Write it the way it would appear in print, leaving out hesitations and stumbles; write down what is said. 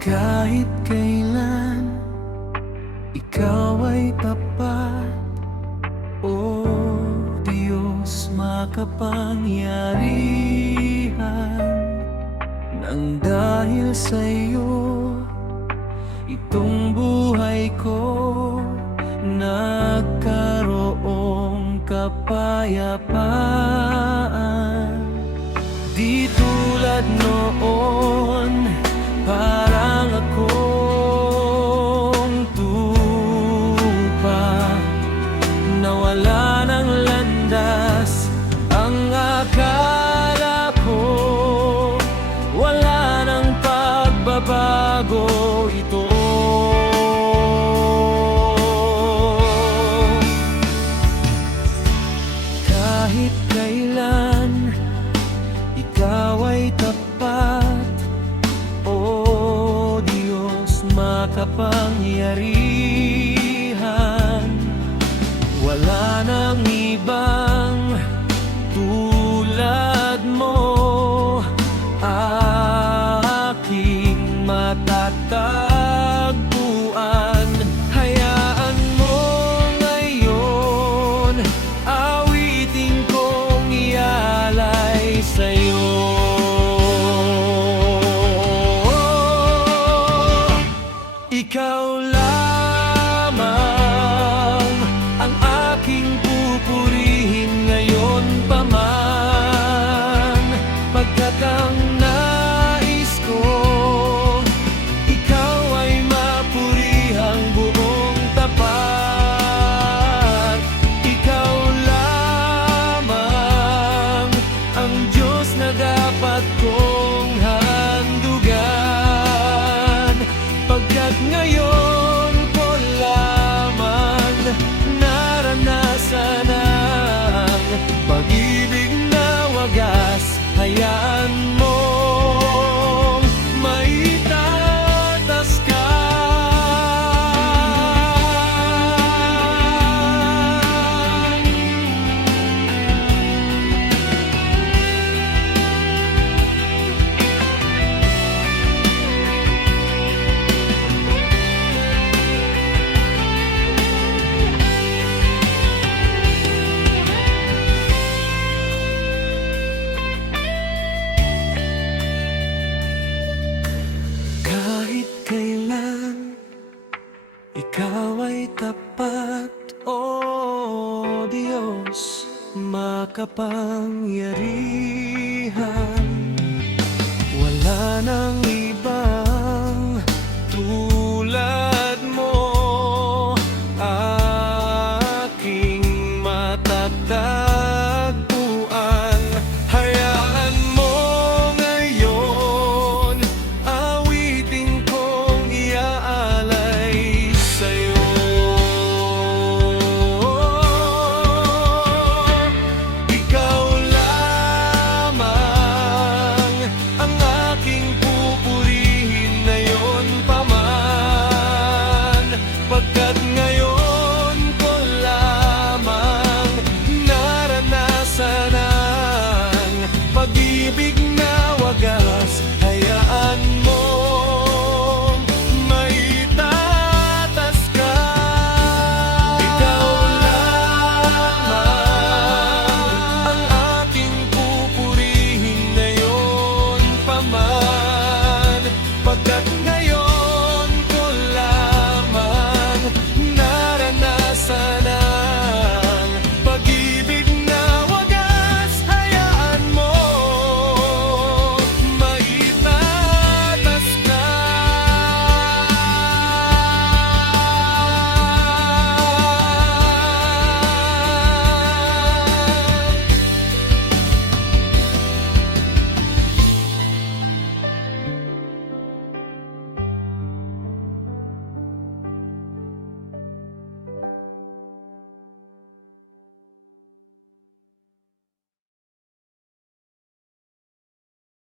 Kahit kailan ikaw ay tapat, O Diyos makapangyarihan. Nang dahil sa'yo, itong buhay ko nagkaroong kapayapaan. Di tulad noon, parang akong tupa na wala ng landas. Ang akala ko, wala ng pagbabago ito. Kahit kailan ikaw ay tapat, O Diyos makapangyarihan. Wala nang ibang tulad mo, aking matatagpuan. Hayaan mo ngayon, awitin kong ialay sa'yo. Ikaw lamang ang aking pupurihin ngayon pa man, pagkat ang nais ko, ikaw ay mapurihang buong tapat. Ikaw lamang ang Diyos na dapat kong handugan, pagkat ngayon ko lamang naranasan ang pag-ibig na wagas. Hayaan mong maitatas ka. Kahit kailan ikaw ay tapat, O Diyos makapangyarihan.